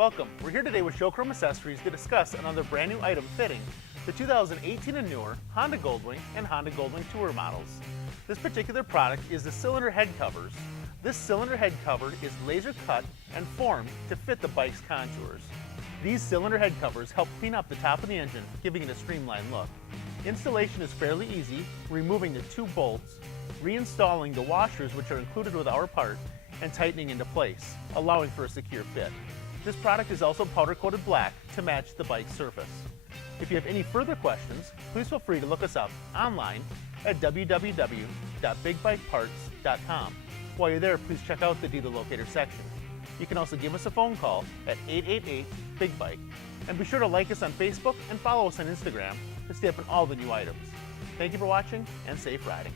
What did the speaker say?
Welcome. We're here today with Showchrome Accessories to discuss another brand new item fitting the 2018 and newer Honda Gold Wing and Honda Gold Wing Tour models. This particular product is the cylinder head covers. This cylinder head cover is laser cut and formed to fit the bike's contours. These cylinder head covers help clean up the top of the engine, giving it a streamlined look. Installation is fairly easy, removing the two bolts, reinstalling the washers which are included with our part, and tightening into place, allowing for a secure fit. This product is also powder coated black to match the bike's surface. If you have any further questions, please feel free to look us up online at www.bigbikeparts.com. While you're there, please check out the dealer locator section. You can also give us a phone call at 888-BIG-BIKE. And be sure to like us on Facebook and follow us on Instagram to stay up on all the new items. Thank you for watching and safe riding.